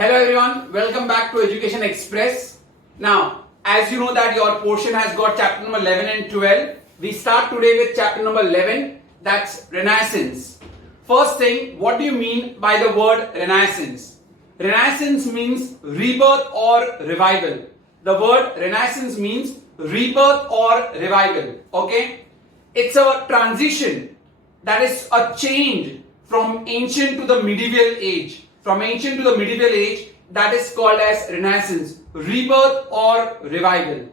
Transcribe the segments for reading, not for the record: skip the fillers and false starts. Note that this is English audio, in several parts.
Hello everyone, welcome back to Education Express. Now, as you know that your portion has got chapter number 11 and 12. We start today with chapter number 11, that's Renaissance. First thing, what do you mean by the word Renaissance? Renaissance means rebirth or revival. The word Renaissance means rebirth or revival. Okay? It's a transition, that is a change from ancient to the medieval age. From ancient to the medieval age, that is called as Renaissance, rebirth or revival.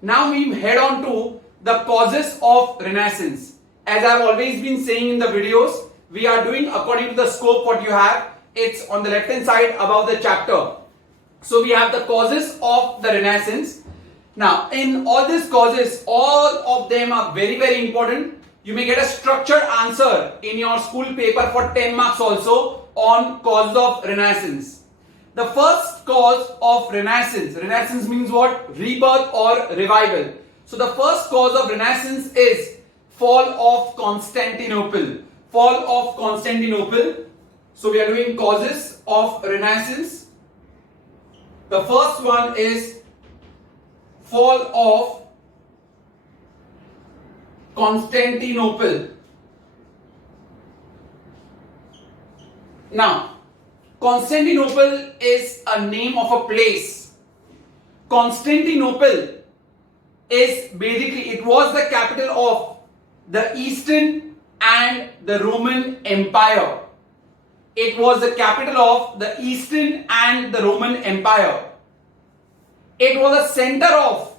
Now we head on to the causes of Renaissance. As I've always been saying in the videos, we are doing according to the scope what you have. It's on the left hand side above the chapter. So we have the causes of the Renaissance. Now in all these causes, all of them are very, very important. You may get a structured answer in your school paper for 10 marks also on causes of Renaissance. The first cause of Renaissance, Renaissance means what? Rebirth or revival. So the first cause of Renaissance is fall of Constantinople. Fall of Constantinople. So we are doing causes of Renaissance. The first one is fall of Constantinople. Now, Constantinople is a name of a place. Constantinople is basically, it was the capital of the Eastern and the Roman Empire. It was the capital of the Eastern and the Roman Empire. It was a center of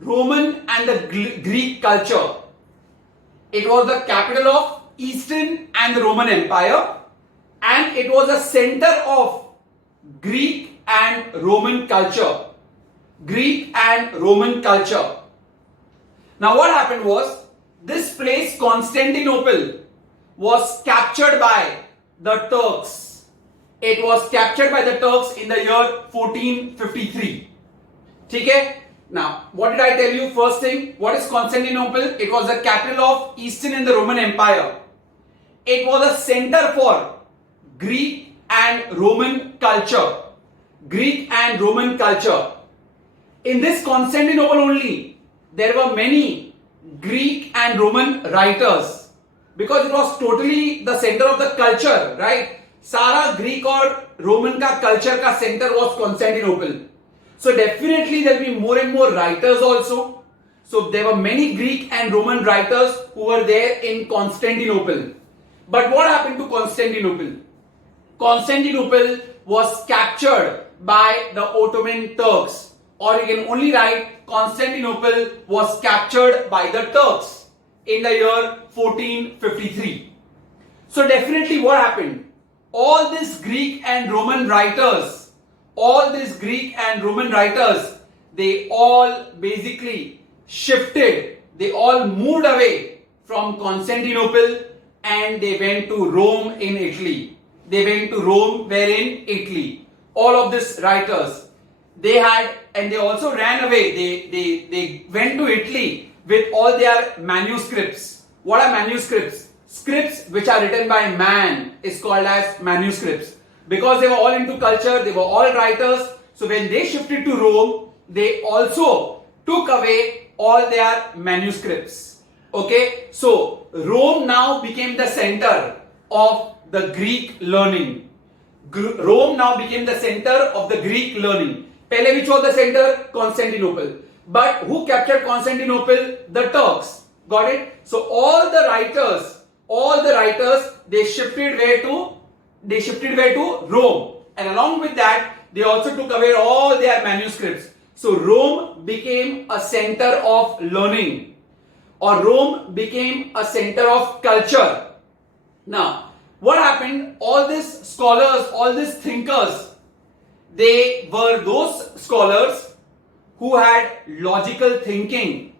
Roman and the Greek culture. It was the capital of Eastern and the Roman Empire, and it was a center of Greek and Roman culture. Greek and Roman culture. Now what happened was, this place Constantinople was captured by the Turks. It was captured by the Turks in the year 1453. Okay? Now, what did I tell you? First thing, what is Constantinople? It was the capital of Eastern and the Roman Empire. It was a center for Greek and Roman culture. Greek and Roman culture. In this Constantinople only, there were many Greek and Roman writers, because it was totally the center of the culture, right? Sara Greek or Roman ka culture ka center was Constantinople. So definitely there will be more and more writers also. So there were many Greek and Roman writers who were there in Constantinople. But what happened to Constantinople? Constantinople was captured by the Ottoman Turks. Or you can only write Constantinople was captured by the Turks in the year 1453. So definitely what happened? All these Greek and Roman writers, they all basically shifted, they all moved away from Constantinople and they went to Rome in Italy. They went to Rome, where in Italy. All of these writers, they also ran away. They went to Italy with all their manuscripts. What are manuscripts? Scripts which are written by man is called as manuscripts. Because they were all into culture, they were all writers. So when they shifted to Rome, they also took away all their manuscripts. Okay, so Rome now became the center of the Greek learning. Rome now became the center of the Greek learning. Pehle which was the center? Constantinople. But who captured Constantinople? The Turks. Got it? So all the writers, they shifted where to? They shifted where to? Rome. And along with that, they also took away all their manuscripts. So Rome became a center of learning, or Rome became a center of culture. Now, what happened? All these scholars, all these thinkers, they were those scholars who had logical thinking,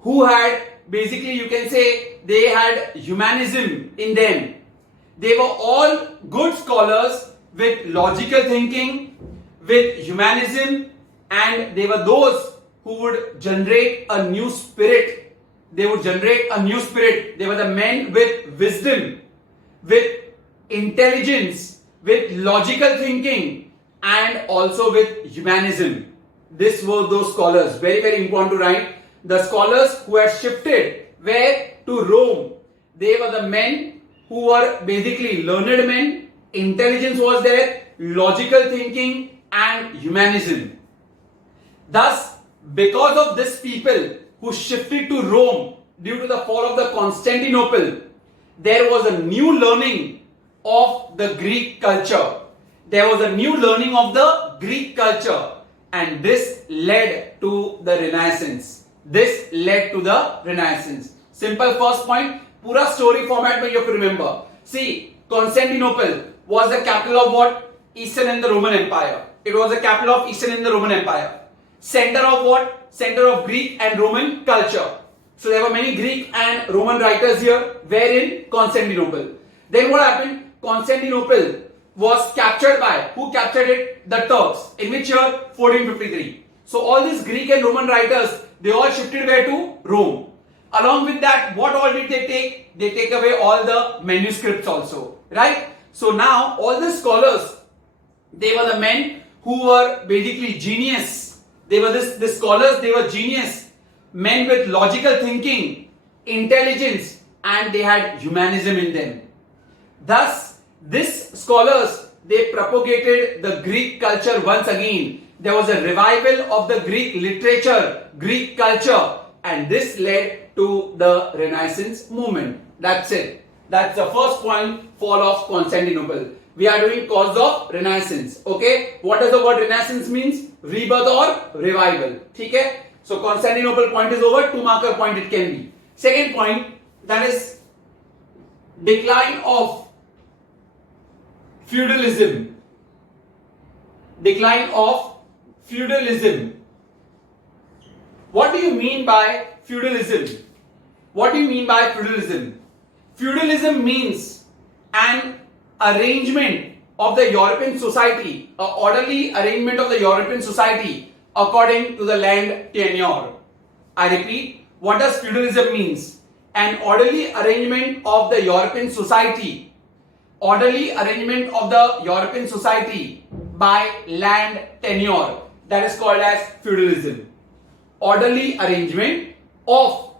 who had, basically you can say, they had humanism in them. They were all good scholars with logical thinking, with humanism, and they were those who would generate a new spirit. They would generate a new spirit. They were the men with wisdom, with intelligence, with logical thinking, and also with humanism. This were those scholars. Very, very important to write. The scholars who had shifted where to Rome. They were the men who were basically learned men. Intelligence was there, logical thinking and humanism. Thus, because of these people who shifted to Rome due to the fall of the Constantinople, there was a new learning of the Greek culture. There was a new learning of the Greek culture, and this led to the Renaissance. This led to the Renaissance. Simple first point, pura story format mein you have to remember. See, Constantinople was the capital of what? Eastern and the Roman Empire. It was the capital of Eastern and the Roman Empire. Center of what? Center of Greek and Roman culture. So there were many Greek and Roman writers here, wherein Constantinople. Then what happened? Constantinople was captured by, who captured it? The Turks. In which year? 1453. So all these Greek and Roman writers, they all shifted where to? Rome. Along with that, what all did they take? They take away all the manuscripts also, right? So now all the scholars, they were the men who were basically genius. They were the scholars, they were genius. Men with logical thinking, intelligence, and they had humanism in them. Thus, these scholars, they propagated the Greek culture once again. There was a revival of the Greek literature, Greek culture, and this led to the Renaissance movement. That's it. That's the first point, fall of Constantinople. We are doing cause of Renaissance. Okay? What does the word Renaissance means? Rebirth or revival. Okay? So Constantinople point is over. 2 marker point it can be. Second point, that is decline of feudalism. Decline of feudalism. What do you mean by feudalism? What do you mean by feudalism? Feudalism means an arrangement of the European society, an orderly arrangement of the European society according to the land tenure. I repeat, what does feudalism means? An orderly arrangement of the European society. Orderly arrangement of the European society by land tenure. That is called as feudalism. Orderly arrangement of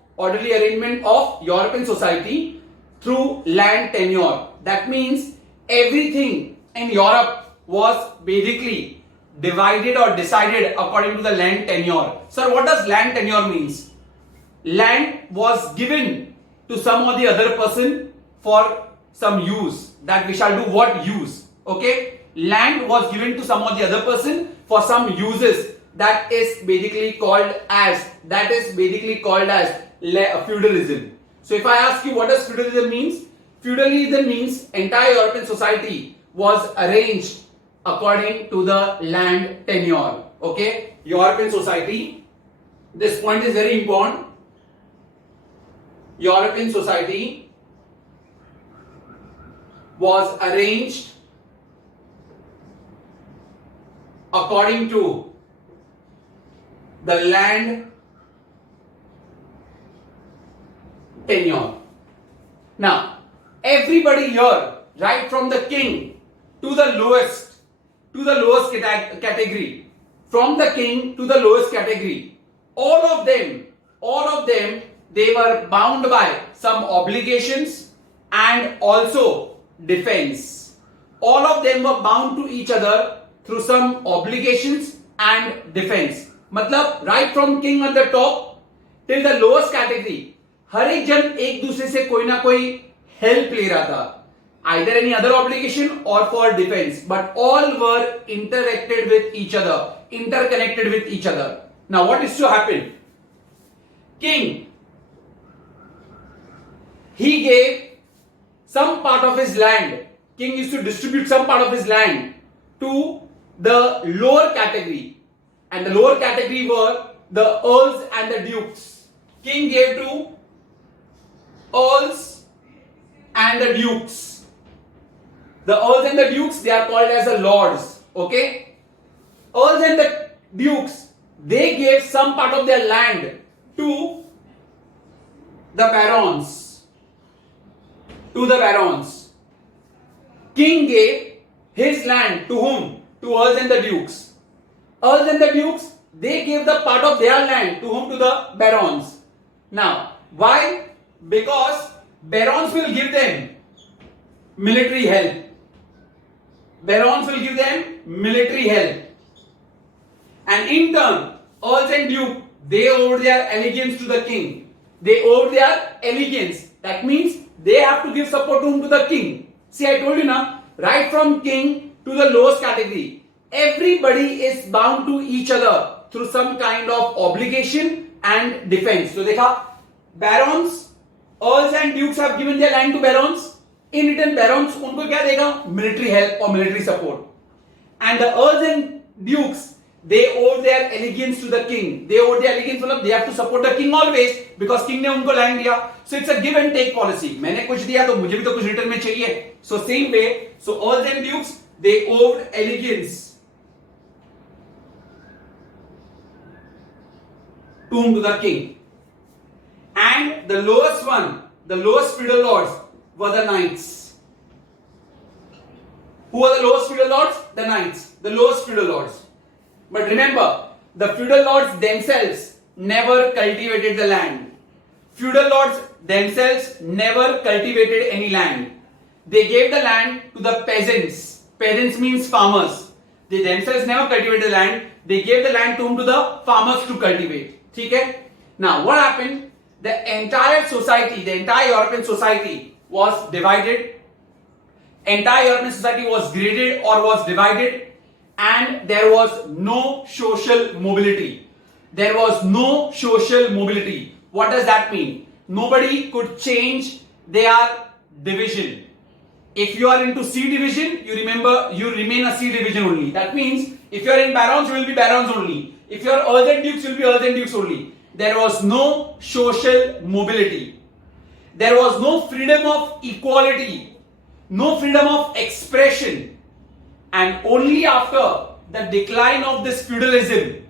European society through land tenure. That means everything in Europe was basically divided or decided according to the land tenure. Sir, what does land tenure means? Land was given to some or the other person for some use. That we shall do what use. Okay? Land was given to some or the other person for some uses. That is basically called as feudalism. So if I ask you what does feudalism means? Feudalism means entire European society was arranged according to the land tenure. Okay? European society. This point is very important. European society was arranged according to the land tenure. Now, everybody here, right from the king to the lowest category, from the king to the lowest category, all of them, they were bound by some obligations and also defense. All of them were bound to each other through some obligations and defense. मतलब right from king at the top till the lowest category, हर एक जन एक दूसरे से कोई ना कोई help ले रहा था, either any other obligation or for defense, but all were interacted with each other, interconnected with each other. Now what is to happen? King, he gave some part of his land. King used to distribute some part of his land to the lower category, and the lower category were the earls and the dukes. King gave to earls and the dukes. The earls and the dukes, they are called as the lords. Okay? Earls and the dukes, they gave some part of their land to the barons. To the barons. King gave his land to whom? to earls and the dukes. Earls and the dukes, they gave the part of their land to whom? To the barons. Now, why? Because barons will give them military help. Barons will give them military help. And in turn, earls and dukes, they owed their allegiance to the king. They owed their allegiance. That means they have to give support to whom? To the king. See, I told you now, right from king to the lowest category, everybody is bound to each other through some kind of obligation and defense. So, dekha, barons, earls and dukes have given their land to barons. In return, barons unko kya dega? Military help or military support. And the earls and dukes, they owe their allegiance to the king. They owe their allegiance, they have to support the king always because king ने उनको land दिया. So it's a give and take policy. मैंने कुछ दिया तो मुझे भी तो कुछ return में चाहिए. So same way, so earls and dukes, they owed allegiance to the king. And the lowest one, the lowest feudal lords were the knights. Who are the lowest feudal lords? The knights, the lowest feudal lords. But remember, the feudal lords themselves never cultivated the land. Feudal lords themselves never cultivated any land. They gave the land to the peasants. Peasants means farmers. They themselves never cultivated the land. They gave the land to whom? To the farmers to cultivate. Okay? Now, what happened? The entire society, the entire European society was divided. Entire European society was graded or was divided. And there was no social mobility. There was no social mobility. What does that mean? Nobody could change their division. If you are into C division, you remain a C division only. That means if you are in barons, you will be barons only. If you are earls and dukes, you will be earls and dukes only. There was no social mobility. There was no freedom of equality. No freedom of expression. And only after the decline of this feudalism,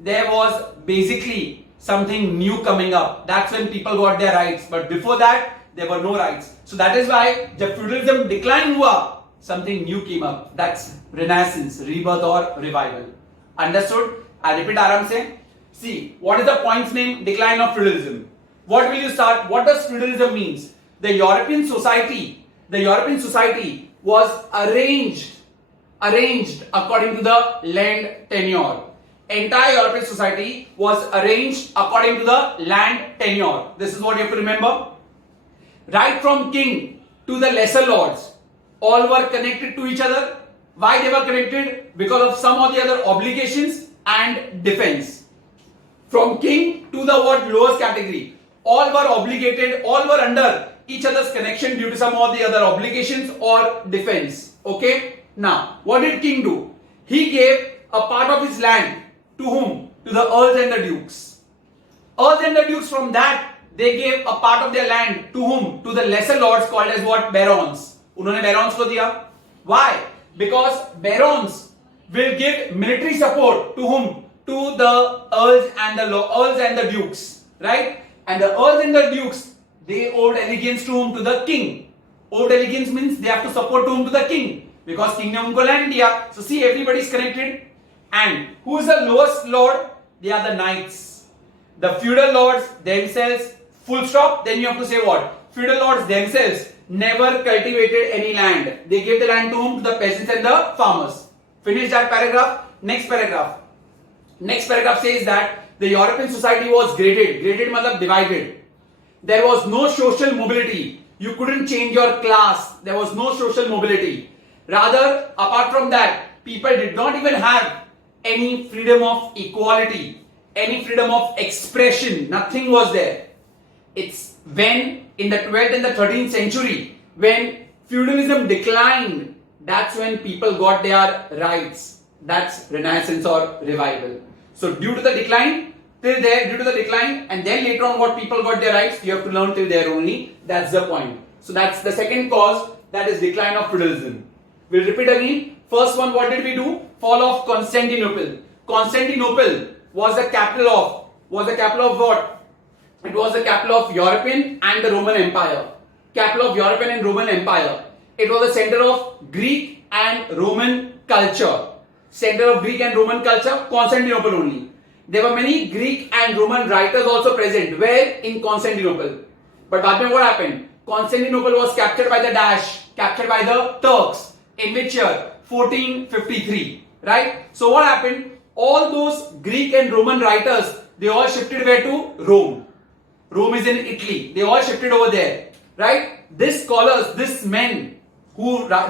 there was basically something new coming up. That's when people got their rights. But before that, there were no rights. So that is why the feudalism decline hua, something new came up. That's Renaissance, rebirth or revival. Understood? I repeat aram se. See, what is the point's name? Decline of feudalism. What will you start? What does feudalism means? The European society was arranged according to the land tenure. Entire European society was arranged according to the land tenure. This is what you have to remember. Right from king to the lesser lords, all were connected to each other. Why they were connected? Because of some of the other obligations and defense. From king to the lowest category, all were obligated, all were under each other's connection due to some of the other obligations or defense. Okay? Now, what did king do? He gave a part of his land to whom? To the earls and the dukes. Earls and the dukes, from that, they gave a part of their land to whom? To the lesser lords called as what? Barons. उन्होंने barons को दिया. Why? Because barons will give military support to whom? To the earls and the dukes. Right? And the earls and the dukes, they owed allegiance to whom? To the king. Owed allegiance means they have to support to whom? To the king. Because king ने उनको land दिया. So see, everybody is connected. And who is the lowest lord? They are the knights. The feudal lords themselves, full stop. Then you have to say what? Feudal lords themselves never cultivated any land. They gave the land to whom? To the peasants and the farmers. Finish that paragraph. Next paragraph. Next paragraph says that the European society was graded. Graded means divided. There was no social mobility. You couldn't change your class. There was no social mobility. Rather, apart from that, people did not even have any freedom of equality, any freedom of expression. Nothing was there. It's when in the 12th and the 13th century, when feudalism declined, that's when people got their rights. That's Renaissance or revival. So due to the decline, till there, due to the decline, and then later on what people got their rights, you have to learn till there only. That's the point. So that's the second cause, that is decline of feudalism. We'll repeat again. First one, what did we do? Fall of Constantinople. Constantinople was the capital of what? It was the capital of European and the Roman Empire. Capital of European and Roman Empire. It was the center of Greek and Roman culture. Center of Greek and Roman culture, Constantinople only. There were many Greek and Roman writers also present. Where? In Constantinople. But what happened? Constantinople was captured by the captured by the Turks. In which year? 1453. Right? So what happened? All those Greek and Roman writers, they all shifted where to? Rome. Rome is in Italy. They all shifted over there. Right? These scholars, these men,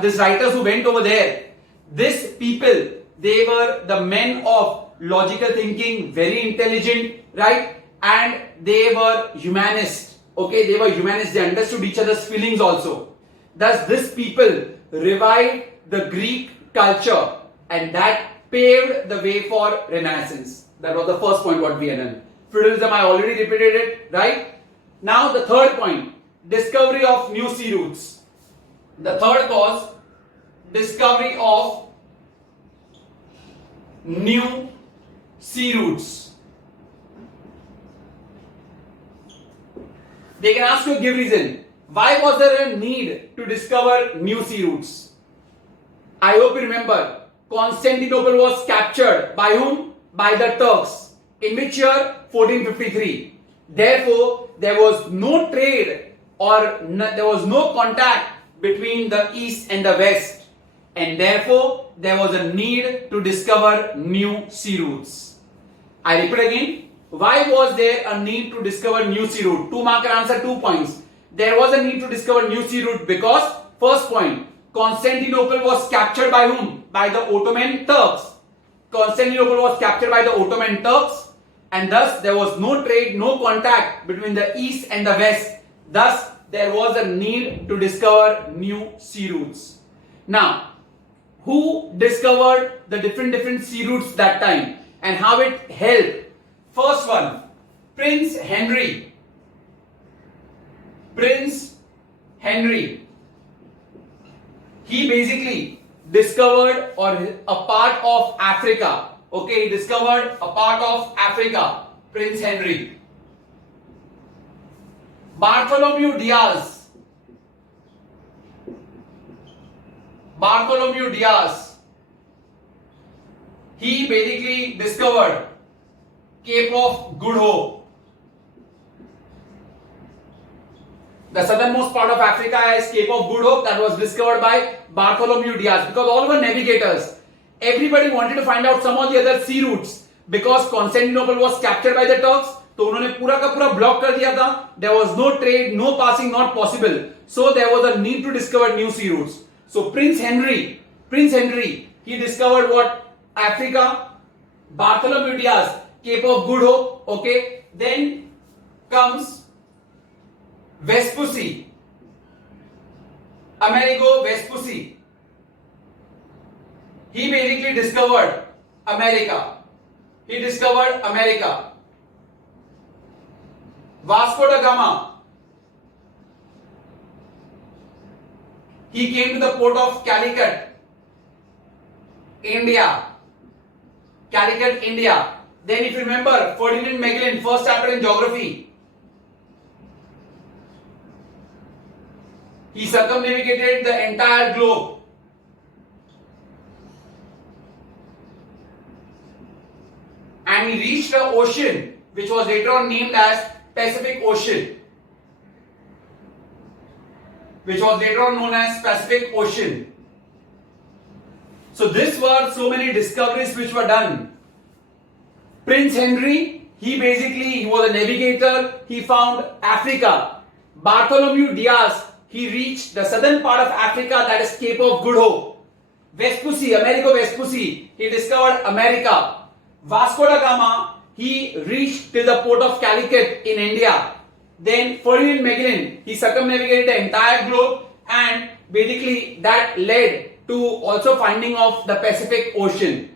these writers who went over there, these people, they were the men of logical thinking, very intelligent, right? And they were humanists. Okay, they were humanists. They understood each other's feelings also. Thus, these people revived the Greek culture, and that paved the way for Renaissance. That was the first point what we had done. Feudalism, I already repeated it, right? Now the third point, discovery of new sea routes. The third cause, discovery of new sea routes. They can ask you to give reason. Why was there a need to discover new sea routes? I hope you remember, Constantinople was captured by whom? By the Turks. In which year? 1453. Therefore, there was no trade or there was no contact between the East and the West. And therefore, there was a need to discover new sea routes. I repeat again. Why was there a need to discover new sea route? 2 marker answer, 2 points. There was a need to discover new sea route because, first point, Constantinople was captured by whom? By the Ottoman Turks. Constantinople was captured by the Ottoman Turks, and thus there was no trade, no contact between the East and the West. Thus, there was a need to discover new sea routes. Now, who discovered the different sea routes that time and how it helped? First one, Prince Henry. Prince Henry. He basically discovered a part of Africa. Okay, he discovered a part of Africa. Prince Henry. Bartholomew Diaz. Bartholomew Diaz. He basically discovered Cape of Good Hope. The southernmost part of Africa is Cape of Good Hope, that was discovered by Bartholomew Diaz. Because all were navigators. Everybody wanted to find out some of the other sea routes. Because Constantinople was captured by the Turks, तो उन्होंने पूरा का पूरा block कर दिया था. There was no trade, no passing, not possible. So there was a need to discover new sea routes. So Prince Henry, he discovered what? Africa. Bartholomew Diaz, Cape of Good Hope. Okay. Then comes Vespucci. Amerigo Vespucci. He basically discovered America. Vasco da Gama. He came to the port of Calicut, India. Then if you remember, Ferdinand Magellan, first chapter in geography. He circumnavigated the entire globe. And he reached the ocean, which was later on named as Pacific Ocean. Which was later on known as Pacific Ocean. So these were so many discoveries which were done. Prince Henry, he was a navigator. He found Africa. Bartholomew Diaz, he reached the southern part of Africa, that is Cape of Good Hope. Vespucci, Amerigo Vespucci, he discovered America. Vasco da Gama, he reached to the port of Calicut in India. Then Ferdinand Magellan, he circumnavigated the entire globe, and basically that led to also finding of the Pacific Ocean.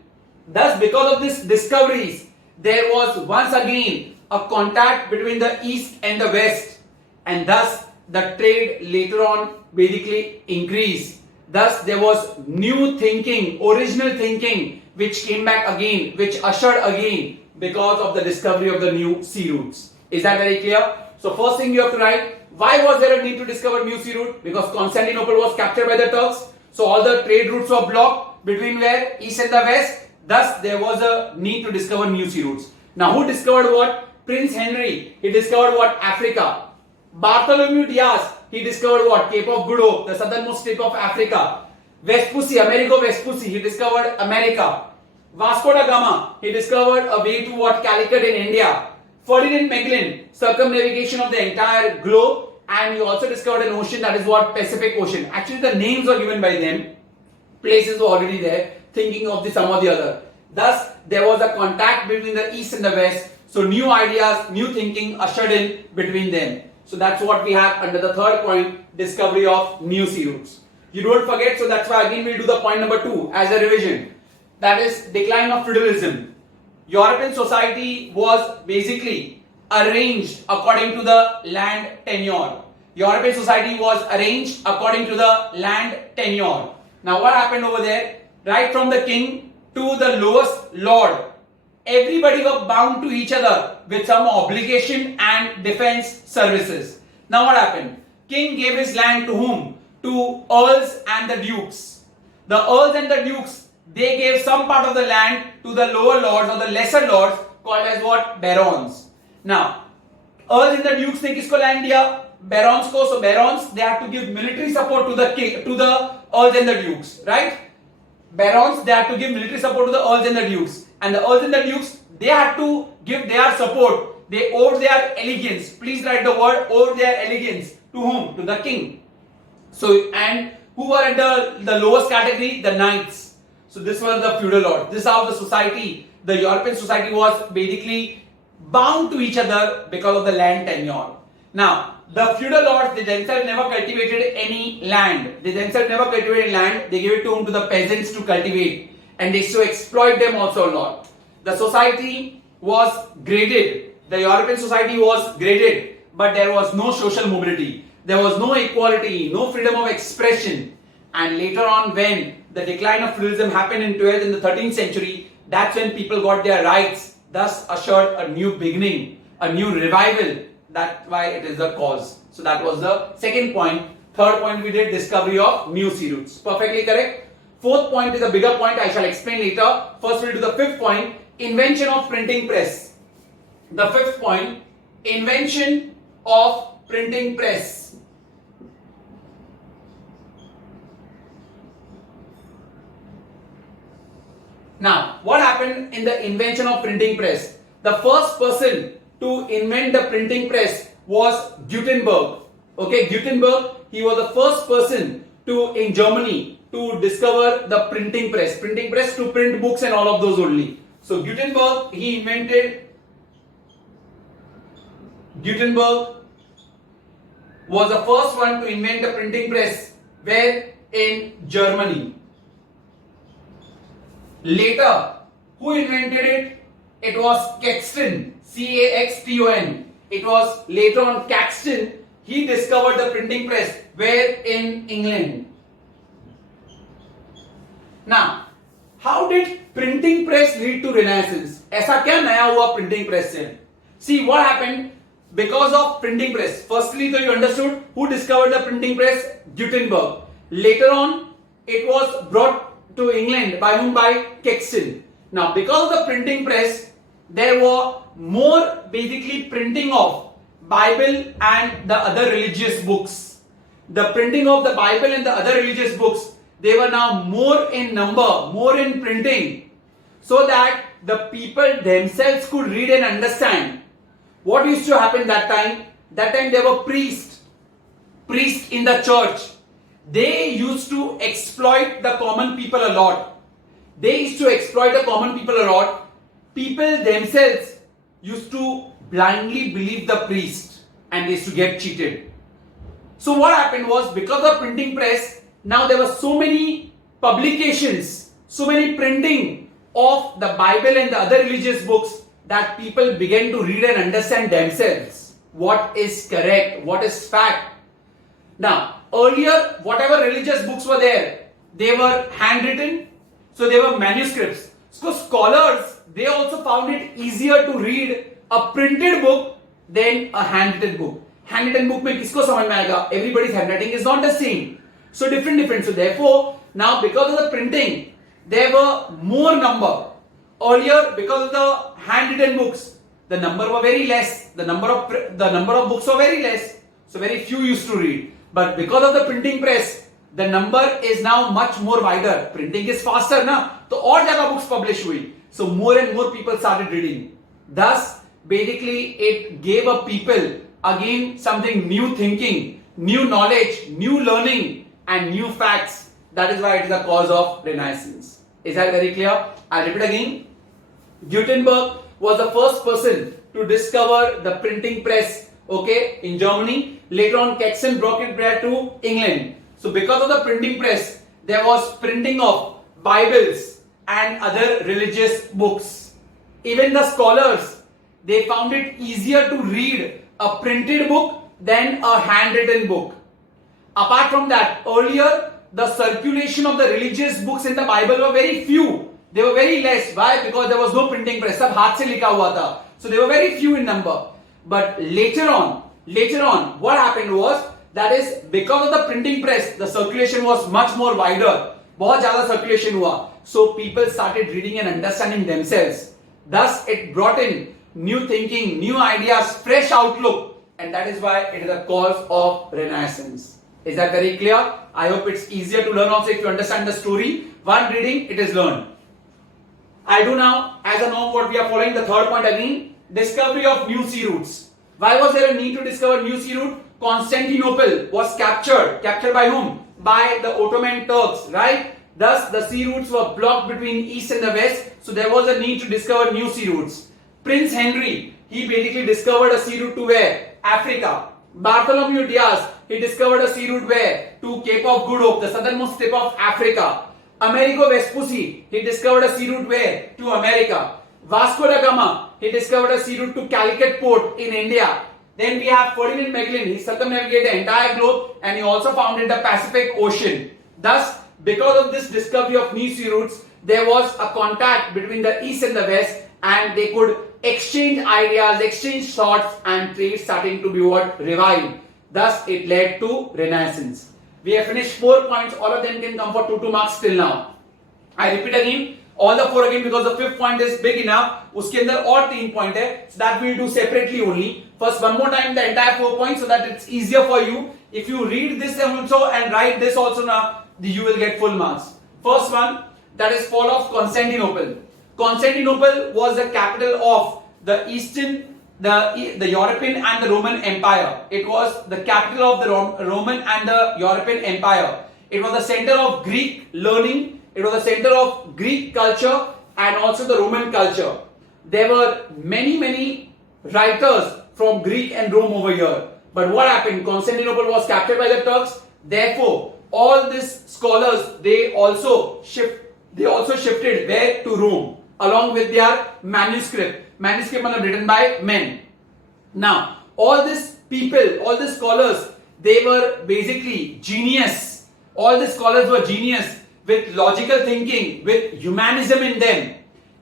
Thus, because of these discoveries, there was once again a contact between the East and the West, and thus the trade later on basically increased. Thus, there was new thinking, original thinking, which came back again, which ushered again because of the discovery of the new sea routes. Is that very clear? So first thing you have to write, Why was there a need to discover new sea route? Because Constantinople was captured by the Turks. So all the trade routes were blocked between where? East and the west. Thus there was a need to discover new sea routes. Now who discovered what? Prince Henry. He discovered what? Africa. Bartholomew Diaz. He discovered what? Cape of Good Hope, the southernmost tip of Africa. Vespucci, Amerigo Vespucci. He discovered America. Vasco da Gama. He discovered a way to what? Calicut in India. Ferdinand Magellan, circumnavigation of the entire globe, and he also discovered an ocean, that is what? Pacific Ocean. Actually the names were given by them, places were already there, thinking of the some or the other. Thus there was a contact between the east and the west, so new ideas, new thinking ushered in between them. So that's what we have under the third point, discovery of new sea routes. You don't forget, so that's why again we'll do the point number 2 as a revision. That is decline of feudalism. European society was basically arranged according to the land tenure. European society was arranged according to the land tenure. Now what happened over there? Right from the king to the lowest lord, everybody were bound to each other with some obligation and defense services. Now what happened? King gave his land to whom? To earls and the dukes. The earls and the dukes, they gave some part of the land to the lower lords or the lesser lords called as what? Barons. Now, earls and the dukes ne kisko land diya? Barons ko. So barons, they had to give military support to the king, to the earls and the dukes, right? Barons, they had to give military support to the earls and the dukes. And the earls and the dukes, they had to give their support. They owed their allegiance. Please write the word owed their allegiance. To whom? To the king. So, and who were at the lowest category? The knights. So this was the feudal lord. This is how the society, the European society was basically bound to each other because of the land tenure. Now, the feudal lords, they themselves never cultivated any land. They themselves never cultivated land. They gave it to the peasants to cultivate. And they used to exploit them also a lot. The society was graded. The European society was graded. But there was no social mobility. There was no equality, no freedom of expression. And later on, when the decline of feudalism happened in 12th and the 13th century, that's when people got their rights, thus ushered a new beginning, a new revival. That's why it is the cause. So that was the second point. Third point we did, discovery of new sea routes. Perfectly correct. Fourth point is a bigger point, I shall explain later. First we'll do the fifth point, invention of printing press. The fifth point, invention of printing press. Now, what happened in the invention of printing press? The first person to invent the printing press was Gutenberg. Okay, Gutenberg, he was the first person in Germany to discover the printing press. Printing press to print books and all of those only. So Gutenberg was the first one to invent the printing press. Where? In Germany. Later, who invented it? It was Caxton, C-A-X-T-O-N. It was later on Caxton. He discovered the printing press. Where? In England. Now, how did printing press lead to Renaissance? ऐसा क्या नया हुआ printing press से? See what happened because of printing press. Firstly, so you understood who discovered the printing press? Gutenberg. Later on, it was brought to England by whom? By Caxton. Now, because of the printing press, there were more basically printing of Bible and the other religious books. The printing of the Bible and the other religious books, they were now more in number, more in printing, so that the people themselves could read and understand. What used to happen that time? That time there were priests in the church. They used to exploit the common people a lot. People themselves used to blindly believe the priest and they used to get cheated. So what happened was, because of printing press, now there were so many publications, so many printing of the Bible and the other religious books that people began to read and understand themselves what is correct, what is fact. Now, earlier, whatever religious books were there, they were handwritten, so they were manuscripts. So scholars, they also found it easier to read a printed book than a handwritten book. Handwritten book में किसको समझ में आएगा? Everybody's handwriting is not the same. So different. So therefore, now because of the printing, there were more number. Earlier, because of the handwritten books, the number were very less. The number of books were very less. So very few used to read. But because of the printing press, the number is now much more wider. Printing is faster, na? So और जगह books publish हुई. So more and more people started reading. Thus, basically, it gave a people again something new thinking, new knowledge, new learning, and new facts. That is why it is the cause of Renaissance. Is that very clear? I'll repeat again. Gutenberg was the first person to discover the printing press, okay, in Germany. Later on, Caxton brought it back to England. So because of the printing press, there was printing of Bibles and other religious books. Even the scholars, they found it easier to read a printed book than a handwritten book. Apart from that, earlier, the circulation of the religious books in the Bible were very few. They were very less. Why? Because there was no printing press. सब हाथ से लिखा हुआ था. So they were very few in number. But later on, what happened was, that is, because of the printing press, the circulation was much more wider. बहुत ज़्यादा circulation हुआ. So people started reading and understanding themselves. Thus, it brought in new thinking, new ideas, fresh outlook, and that is why it is the cause of Renaissance. Is that very clear? I hope it's easier to learn also if you understand the story. One reading, it is learned. I do now, as a norm, what we are following, the third point again, discovery of new sea routes. Why was there a need to discover new sea route? Constantinople was captured. Captured by whom? By the Ottoman Turks, right? Thus, the sea routes were blocked between east and the west. So there was a need to discover new sea routes. Prince Henry, he basically discovered a sea route to where? Africa. Bartholomew Diaz, he discovered a sea route where? To Cape of Good Hope, the southernmost tip of Africa. Amerigo Vespucci, he discovered a sea route where? To America. Vasco da Gama, he discovered a sea route to Calicut port in India. Then we have Ferdinand Magellan, he circumnavigated the entire globe and he also founded the Pacific Ocean. Thus, because of this discovery of new sea routes, there was a contact between the east and the west, and they could exchange ideas, exchange thoughts, and trade starting to be what? Revived. Thus, it led to Renaissance. We have finished 4 points. All of them can come for 2 marks till now. I repeat again, all the 4 again because the 5th point is big enough. Uske andar और 3 point hai, so that we will do separately only. First, one more time the entire 4 points so that it's easier for you. If you read this also and write this also now, you will get full marks. First one, that is fall of Constantinople. Constantinople was the capital of the the European and the Roman Empire. It was the capital of the Roman and the European Empire. It was the center of Greek learning. It was the center of Greek culture and also the Roman culture. There were many writers from Greek and Rome over here. But what happened? Constantinople was captured by the Turks. Therefore, all these scholars, they also shifted where? To Rome, along with their manuscript. Manuscript written by men. Now, all these people, all these scholars, they were basically genius. All these scholars were genius with logical thinking, with humanism in them.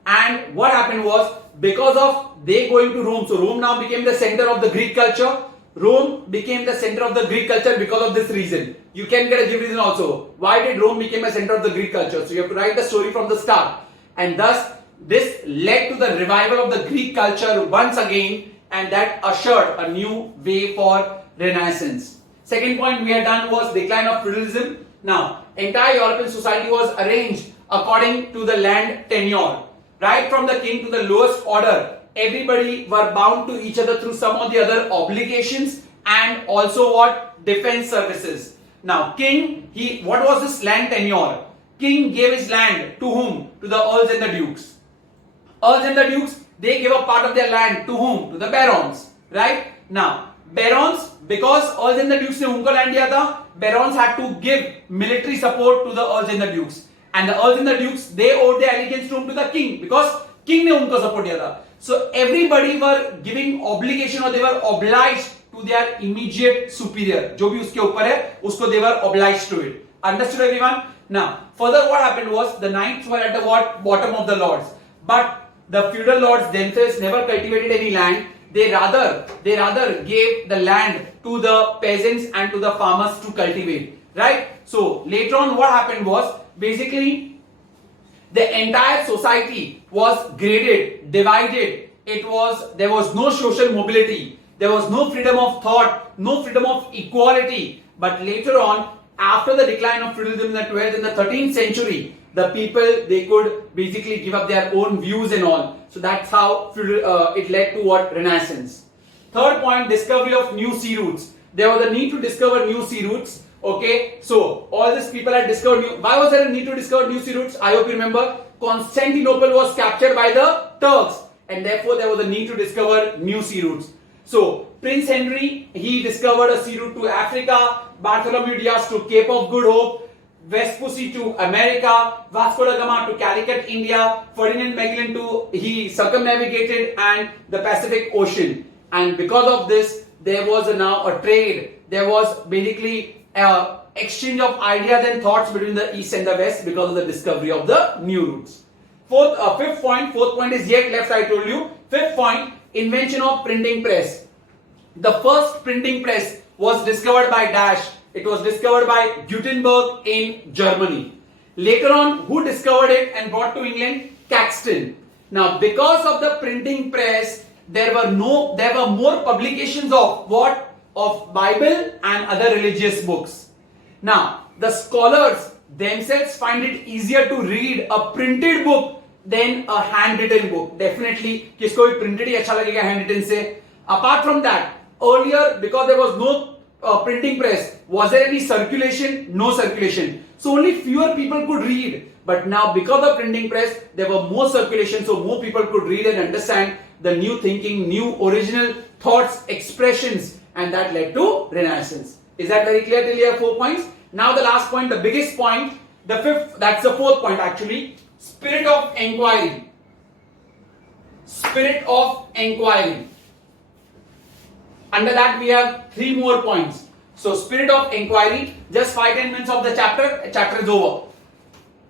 And what happened was, because of they going to Rome, so Rome now became the center of the Greek culture. Rome became the center of the Greek culture because of this reason. You can get a give reason also. Why did Rome become a center of the Greek culture? So you have to write the story from the start. And thus, this led to the revival of the Greek culture once again, and that ushered a new way for Renaissance. Second point we had done was decline of feudalism. Now, entire European society was arranged according to the land tenure. Right from the king to the lowest order, everybody were bound to each other through some of the other obligations and also what? Defense services. Now, king, what was this land tenure? King gave his land to whom? To the earls and the dukes. Earls and the dukes, they gave a part of their land to whom? To the barons. Right? Now, barons, because earls and the dukes ne unko land diya tha, barons had to give military support to the earls and the dukes. And the earls and the dukes, they owed their allegiance to the king because king ne unko support diya tha. So everybody were giving obligation or they were obliged to their immediate superior. जो भी उसके ऊपर है, उसको they were obliged to it. Understood everyone? Now, further what happened was the knights were at the bottom of the lords. But the feudal lords themselves never cultivated any land. They rather gave the land to the peasants and to the farmers to cultivate, right? So later on what happened was basically the entire society was graded, divided. There was no social mobility, there was no freedom of thought, no freedom of equality. But later on, after the decline of feudalism in the 12th and the 13th century, the people, they could basically give up their own views and all. So that's how it led to what? Renaissance. Third point, discovery of new sea routes. There was a need to discover new sea routes. Okay, so all these people had discovered new. Why was there a need to discover new sea routes? I hope you remember. Constantinople was captured by the Turks, and therefore there was a need to discover new sea routes. So Prince Henry, he discovered a sea route to Africa. Bartholomew Diaz to Cape of Good Hope. Vespucci to America. Vasco da Gama to Calicut, India. Ferdinand Magellan he circumnavigated and the Pacific Ocean. And because of this, there was now a trade. There was basically exchange of ideas and thoughts between the East and the West because of the discovery of the new routes. Fourth point is yet left, I told you. Fifth point, invention of printing press. The first printing press was discovered by Dash. It was discovered by Gutenberg in Germany. Later on, who discovered it and brought to England? Caxton. Now, because of the printing press, there were more publications of what? Of Bible and other religious books. Now, the scholars themselves find it easier to read a printed book than a handwritten book. Definitely, किसको भी printed ही अच्छा लगेगा handwritten से. Apart from that, earlier, because there was no printing press, was there any circulation? No circulation. So only fewer people could read. But now, because of printing press, there were more circulation, so more people could read and understand the new thinking, new original thoughts, expressions, and that led to Renaissance. Is that very clear till here? 4 points. Now the last point, the biggest point, the fifth, that's the fourth point actually. Spirit of inquiry. Spirit of inquiry. Under that we have 3 more points. So spirit of inquiry, just 5-10 minutes of the chapter is over.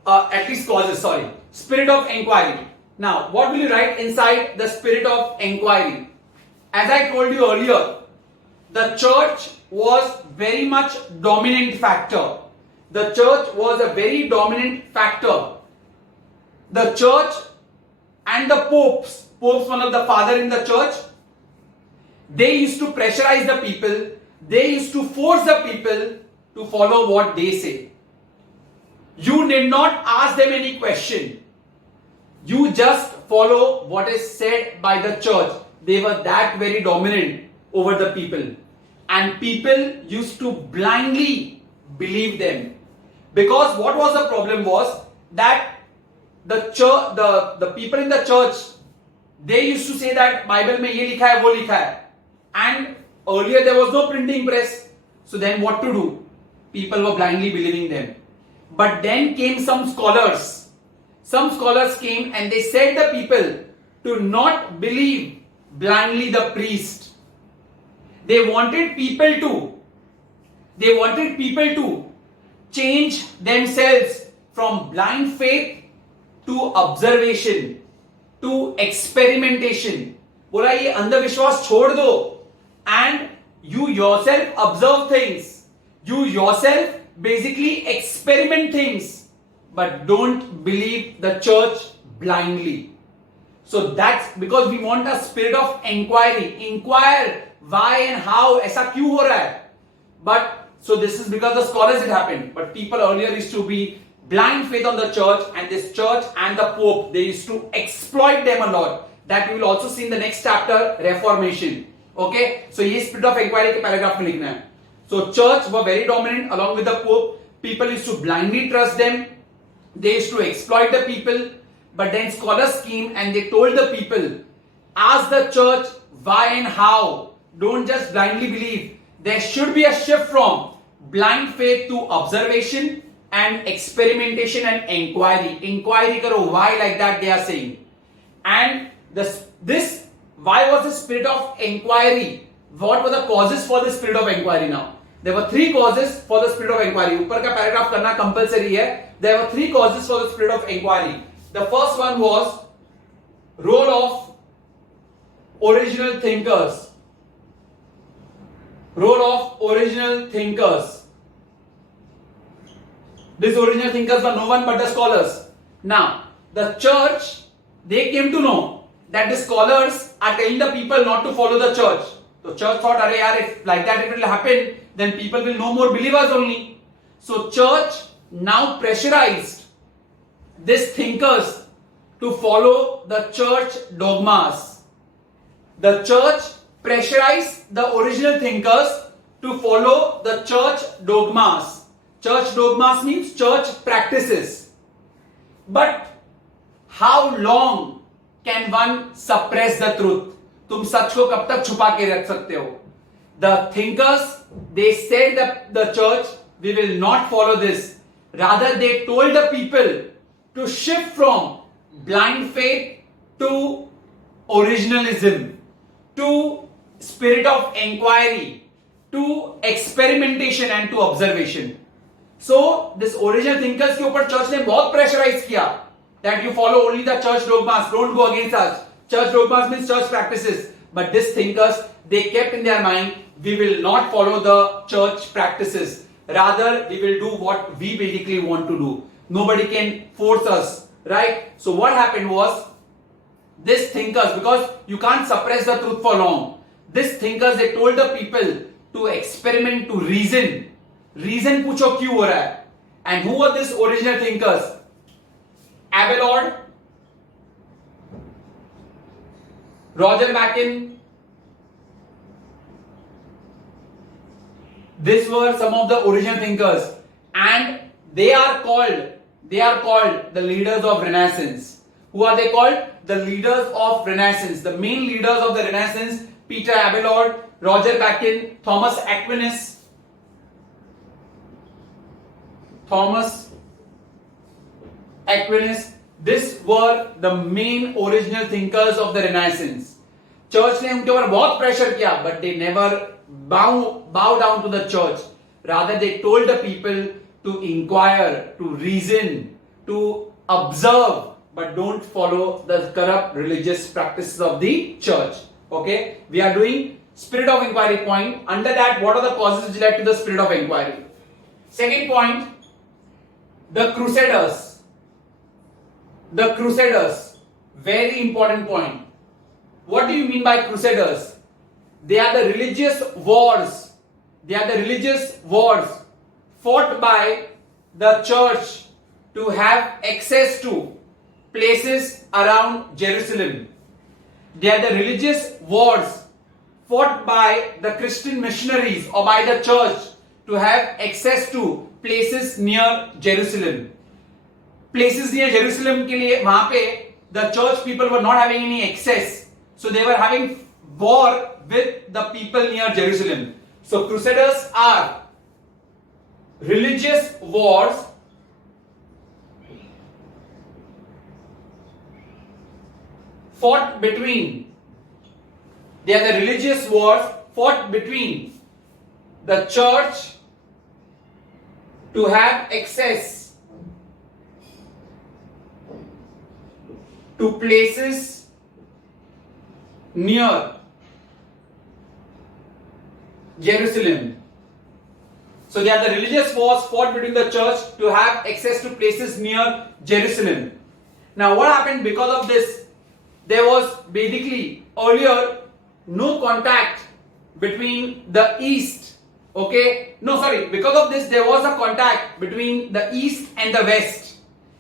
At least causes, sorry. Spirit of inquiry. Now, what will you write inside the spirit of inquiry? As I told you earlier, the church was very much dominant factor. The church was a very dominant factor. The church and the popes, one of the father in the church, they used to pressurize the people. They used to force the people to follow what they say. You did not ask them any question. You just follow what is said by the church. They were that very dominant over the people. And people used to blindly believe them. Because what was the problem was that the church, the people in the church, they used to say that Bible mein ye likha hai, wo likha hai. And earlier there was no printing press. So then what to do? People were blindly believing them. But then came some scholars. Some scholars came and they said the people to not believe blindly the priest. They wanted people to change themselves from blind faith to observation, to experimentation. बोला ये अंधविश्वास छोड़ दो and you yourself observe things. You yourself basically experiment things, but don't believe the church blindly. So that's because we want a spirit of inquiry. Inquire why and how, ऐसा क्यों हो रहा है? But so this is because the scholars it happened. But people earlier used to be blind faith on the church, and this church and the Pope, they used to exploit them a lot. That we will also see in the next chapter, Reformation. Okay, so ये spirit of inquiry के paragraph में लिखना है. So church were very dominant along with the Pope. People used to blindly trust them. They used to exploit the people. But then scholars came and they told the people, ask the church why and how. Don't just blindly believe. There should be a shift from blind faith to observation and experimentation and inquiry. Inquiry karo, why like that they are saying. And this why was the spirit of inquiry? What were the causes for the spirit of inquiry now? There were 3 causes for the spirit of inquiry. ऊपर का paragraph करना compulsory है. There were 3 causes for the spirit of inquiry. The first one was role of original thinkers. Role of original thinkers. These original thinkers were no one but the scholars. Now, the church, they came to know that the scholars are telling the people not to follow the church. So church thought, "Arey yaar, if like that it will happen, then people will know more believers only." So church now pressurized these thinkers to follow the church dogmas. The church pressurized the original thinkers to follow the church dogmas. Church dogmas means church practices. But how long can one suppress the truth? तुम सच को कब तक छुपा के रख सकते हो? The thinkers, they said that the church, we will not follow this. Rather, they told the people to shift from blind faith to originalism, to spirit of inquiry, to experimentation and to observation. So, this original thinkers के ऊपर church ने बहुत pressurize किया that you follow only the church dogmas, don't go against us. Church dogmas means church practices. But these thinkers, they kept in their mind, we will not follow the church practices. Rather, we will do what we basically want to do. Nobody can force us, right? So what happened was, these thinkers, because you can't suppress the truth for long, these thinkers, they told the people to experiment, to reason. Reason पूछो क्यों हो रहा है? And who were these original thinkers? Abelard, Roger Bacon. These were some of the original thinkers, and they are called the leaders of Renaissance. Who are they called? The leaders of Renaissance. The main leaders of the Renaissance: Peter Abelard, Roger Bacon, Thomas Aquinas. These were the main original thinkers of the Renaissance. Church ने उनके ऊपर बहुत pressure किया, but they never bow down to the church. Rather, they told the people to inquire, to reason, to observe, but don't follow the corrupt religious practices of the church. Okay, we are doing spirit of inquiry point. Under that, what are the causes which led to the spirit of inquiry? Second point, the Crusaders. The Crusaders, very important point. What do you mean by Crusaders? They are the religious wars. They are the religious wars fought by the church to have access to places around Jerusalem. They are the religious wars fought by the Christian missionaries or by the church to have access to places near Jerusalem. Places near Jerusalem के लिए वहां पे the church people were not having any access, so they were having war with the people near Jerusalem. So Crusaders are religious wars fought between. They are the religious wars fought between the church to have access to places near Jerusalem. So they are the religious wars fought between the church to have access to places near Jerusalem. Now what happened because of this? There was basically earlier no contact between the east. Okay, no, sorry, because of this there was a contact between the east and the west.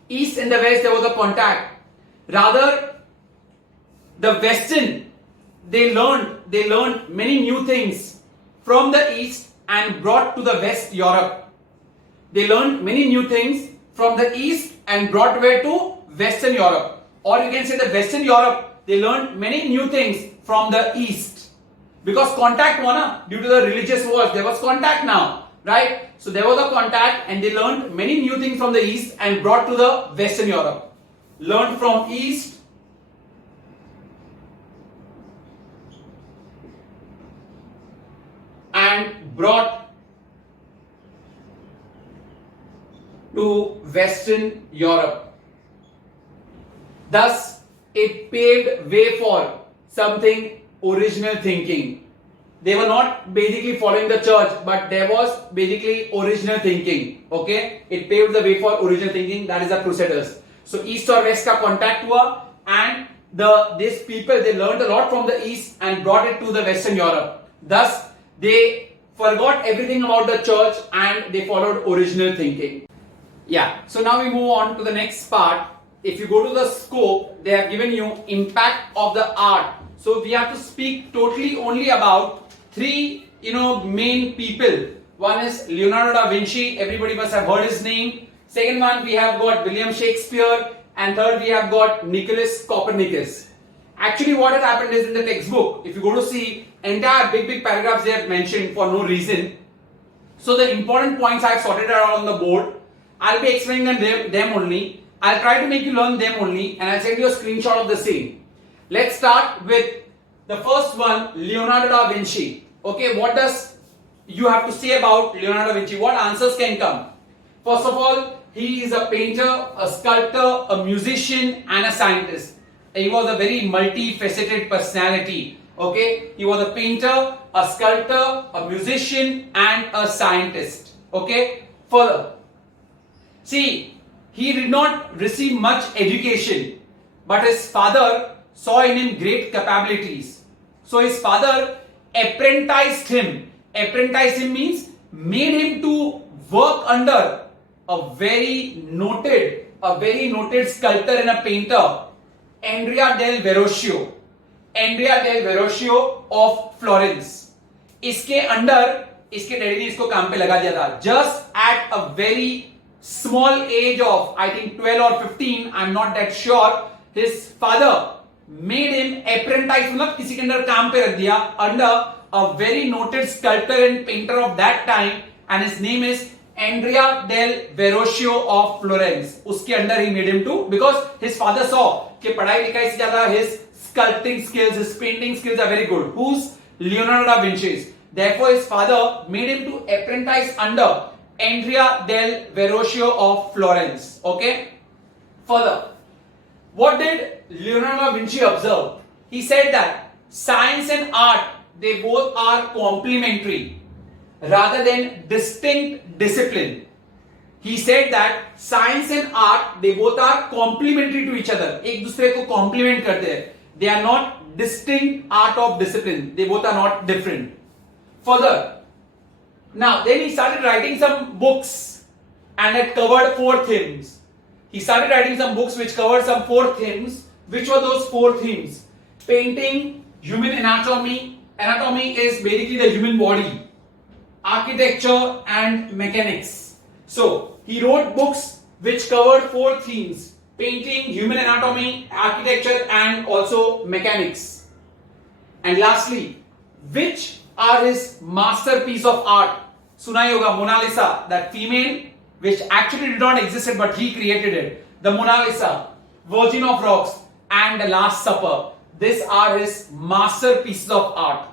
East and the west there was a contact. Rather, the western, they learned many new things from the east and brought to the west Europe. They learned many new things from the east and brought where to Western Europe. Or you can say the Western Europe, they learned many new things from the east. Because contact हुआ ना, due to the religious wars, there was contact now, right? So there was a contact and they learned many new things from the east and brought to the Western Europe. Learned from east and brought to Western Europe. Thus, it paved way for something original thinking. They were not basically following the church, but there was basically original thinking. Okay, it paved the way for original thinking. That is the Crusaders. So east और west का contact हुआ, and these people, they learned a lot from the east and brought it to the Western Europe. Thus, they forgot everything about the church and they followed original thinking. Yeah. So now we move on to the next part. If you go to the scope, they have given you impact of the art. So we have to speak totally only about three, main people. One is Leonardo da Vinci. Everybody must have heard his name. Second one, we have got William Shakespeare. And third, we have got Nicholas Copernicus. Actually, what has happened is in the textbook, if you go to see, entire big paragraphs they have mentioned for no reason. So the important points I have sorted out on the board. I'll be explaining them only. I'll try to make you learn them only, and I'll send you a screenshot of the same. Let's start with the first one, Leonardo da Vinci. Okay, what does you have to say about Leonardo da Vinci? What answers can come? First of all, he is a painter, a sculptor, a musician, and a scientist. He was a very multifaceted personality. Okay, he was a painter, a sculptor, a musician, and a scientist. Okay, further, see, he did not receive much education, but his father saw in him great capabilities. So his father apprenticed him. Apprenticed him means made him to work under a very noted sculptor and a painter, Andrea del Verrocchio. Andrea del Verrocchio of Florence. इसके under इसके daddy ने इसको काम पे लगा दिया था. Just at a very small age of, I think 12 or 15, I'm not that sure, his father made him apprentice, मतलब किसी के अंदर काम पे रख दिया, under a very noted sculptor and painter of that time, and his name is Andrea del Verrocchio of Florence. उसके अंदर he made him to, because his father saw कि पढ़ाई लिखाई से ज्यादा his sculpting skills, his painting skills are very good. Who's Leonardo da Vinci's? Therefore, his father made him to apprentice under Andrea del Verrocchio of Florence. Okay. Further, what did Leonardo da Vinci observe? He said that science and art, they both are complementary rather than distinct discipline. He said that science and art, they both are complementary to each other. एक दूसरे को complement करते हैं. They are not distinct art of discipline. They both are not different. Further, now then he started writing some books and it covered 4 themes. He started writing some books which covered some 4 themes. Which were those 4 themes? Painting, human anatomy. Anatomy is basically the human body. Architecture and mechanics. So he wrote books which covered 4 themes: painting, human anatomy, architecture, and also mechanics. And lastly, which are his masterpiece of art? Suna hoga Mona Lisa, that female which actually did not exist but he created it. The Mona Lisa, Virgin of Rocks, and The Last Supper. These are his masterpieces of art.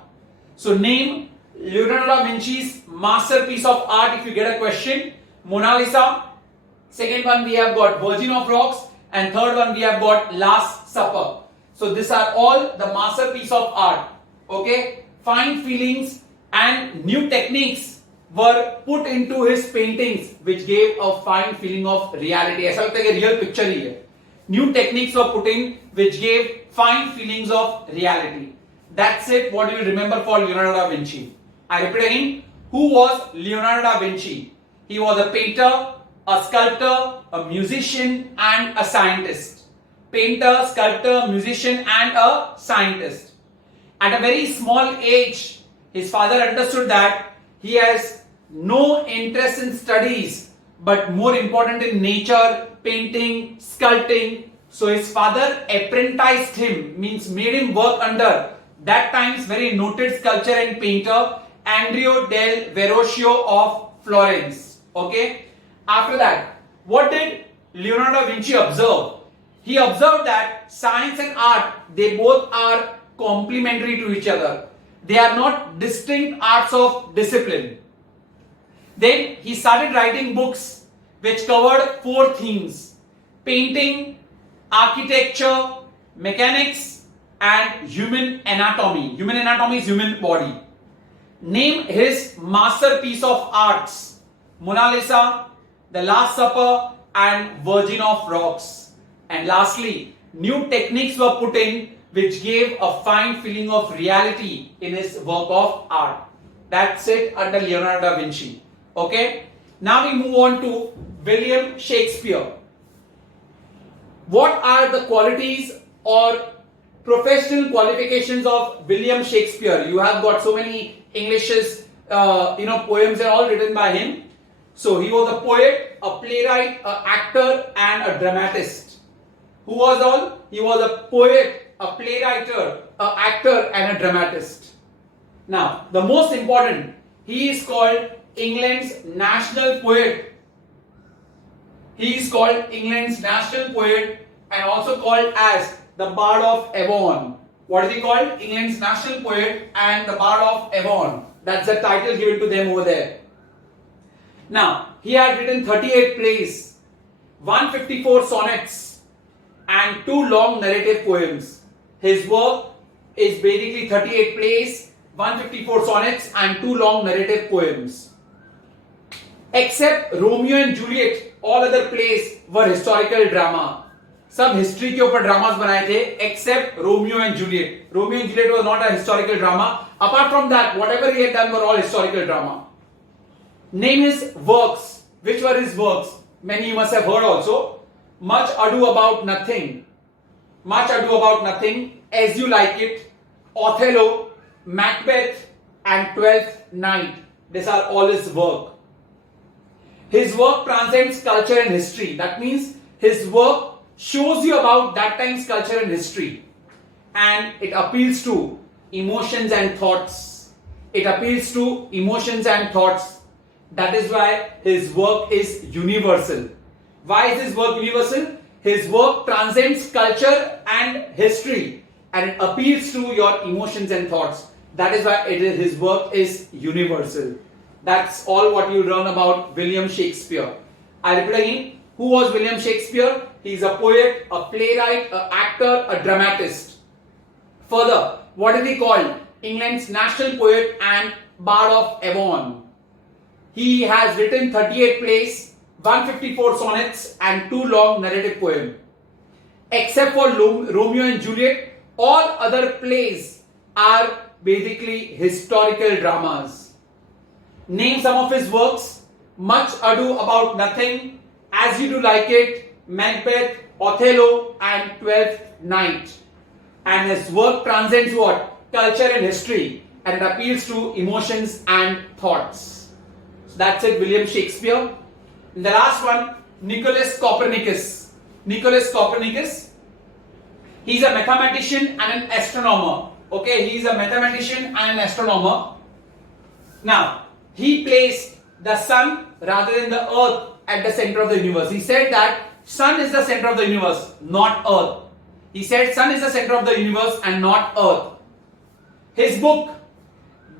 So name Leonardo da Vinci's masterpiece of art if you get a question. Mona Lisa. Second one we have got Virgin of Rocks, and third one we have got Last Supper. So these are all the masterpiece of art. Okay, fine feelings and new techniques were put into his paintings, which gave a fine feeling of reality. ऐसा लगता है कि real picture ही है. New techniques were put in, which gave fine feelings of reality. That's it. What do you remember for Leonardo da Vinci? I repeat again. Who was Leonardo da Vinci? He was a painter, a sculptor, a musician, and a scientist. Painter, sculptor, musician, and a scientist. At a very small age, his father understood that he has no interest in studies, but more important in nature, painting, sculpting. So his father apprenticed him, means made him work under that time's very noted sculptor and painter, Andrea del Verrocchio of Florence. Okay. After that, what did Leonardo da Vinci observe? He observed that science and art, they both are complementary to each other. They are not distinct arts of discipline. Then he started writing books which covered 4 themes: painting, architecture, mechanics, and human anatomy. Human anatomy is human body. Name his masterpiece of arts. Mona Lisa, The Last Supper, and Virgin of Rocks. And lastly, new techniques were put in which gave a fine feeling of reality in his work of art. That's it under Leonardo da Vinci. Okay? Now we move on to William Shakespeare. What are the qualities or professional qualifications of William Shakespeare? You have got so many Englishes, poems are all written by him. So he was a poet, a playwright, an actor, and a dramatist. Who was all? He was a poet, a playwright, an actor, and a dramatist. Now, the most important, he is called England's national poet. He is called England's national poet and also called as the Bard of Avon. What is he called? England's national poet and the Bard of Avon. That's the title given to them over there. Now, he had written 38 plays, 154 sonnets, and 2 long narrative poems. His work is basically 38 plays, 154 sonnets, and 2 long narrative poems. Except Romeo and Juliet, all other plays were historical drama. सब history के ऊपर dramas बनाए थे except Romeo and Juliet. Romeo and Juliet was not a historical drama. Apart from that, whatever he had done were all historical drama. Name his works. Which were his works? Many you must have heard also. Much Ado About Nothing. Much Ado About Nothing. As You Like It. Othello. Macbeth. And Twelfth Night. These are all his work. His work transcends culture and history. That means his work shows you about that time's culture and history, and it appeals to emotions and thoughts. It appeals to emotions and thoughts. That is why his work is universal. Why is his work universal? His work transcends culture and history, and it appeals to your emotions and thoughts. That is why his work is universal. That's all what you learn about William Shakespeare. I repeat again. Who was William Shakespeare? He is a poet, a playwright, an actor, a dramatist. Further, what is he called? England's national poet and Bard of Avon. He has written 38 plays, 154 sonnets, and 2 long narrative poems. Except for Romeo and Juliet, all other plays are basically historical dramas. Name some of his works. Much Ado About Nothing, As You Do Like It, Macbeth, Othello, and Twelfth Night. And his work transcends what? Culture and history, and it appeals to emotions and thoughts. So that's it, William Shakespeare. And the last one, Nicholas Copernicus. Nicholas Copernicus, he's a mathematician and an astronomer. Okay, he's a mathematician and an astronomer. Now, he placed the sun rather than the earth at the center of the universe. He said that sun is the center of the universe, not earth. He said sun is the center of the universe and not earth. His book,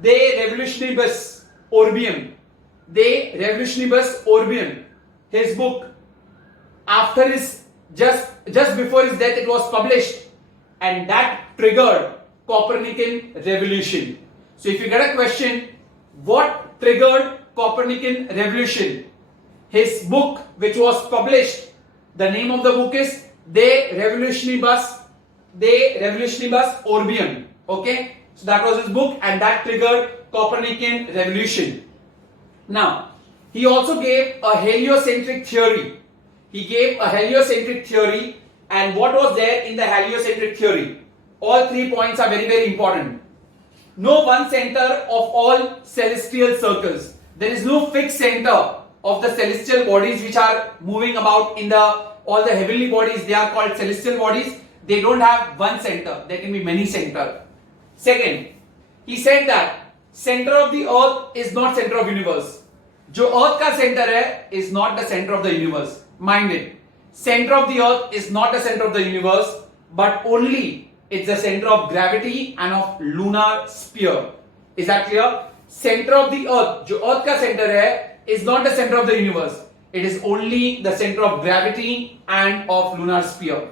De Revolutionibus Orbium. De Revolutionibus Orbium. His book, after his just before his death, it was published, and that triggered Copernican revolution. So if you get a question, what triggered Copernican revolution? His book, which was published, the name of the book is De Revolutionibus Orbium. Okay, so that was his book, and that triggered Copernican revolution. Now, he also gave a heliocentric theory. He gave a heliocentric theory, and what was there in the heliocentric theory? All 3 points are very, very important. No one center of all celestial circles. There is no fixed center of the celestial bodies which are moving about in all the heavenly bodies. They are called celestial bodies. They don't have one center. There can be many centers. Second, he said that center of the earth is not center of universe. जो earth का center है is not the center of the universe. Mind it. Center of the earth is not the center of the universe, but only it's the center of gravity and of lunar sphere. Is that clear? Center of the earth, जो earth का center है, is not the center of the universe. It is only the center of gravity and of lunar sphere.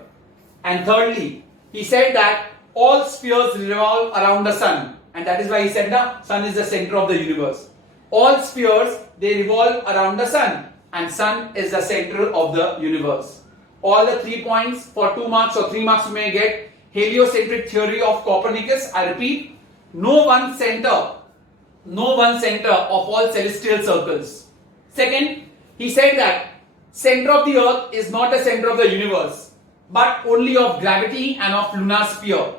And thirdly, he said that all spheres revolve around the sun. And that is why he said the sun is the center of the universe. All spheres, they revolve around the sun. And sun is the center of the universe. All the 3 points for 2 marks or 3 marks you may get. Heliocentric theory of Copernicus. I repeat, no one center of all celestial circles. Second, he said that center of the earth is not the center of the universe, but only of gravity and of lunar sphere.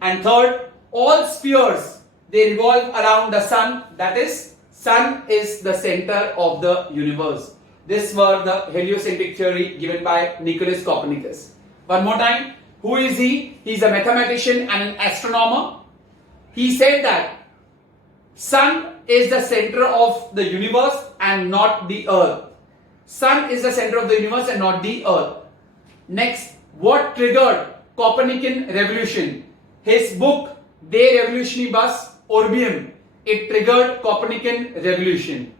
And third, all spheres, they revolve around the sun. That is, sun is the center of the universe. This were the heliocentric theory given by Nicholas Copernicus. One more time, who is he? He is a mathematician and an astronomer. He said that sun is the center of the universe and not the earth. Sun is the center of the universe and not the earth. Next, what triggered Copernican revolution? His book De Revolutionibus Orbium. It triggered Copernican revolution.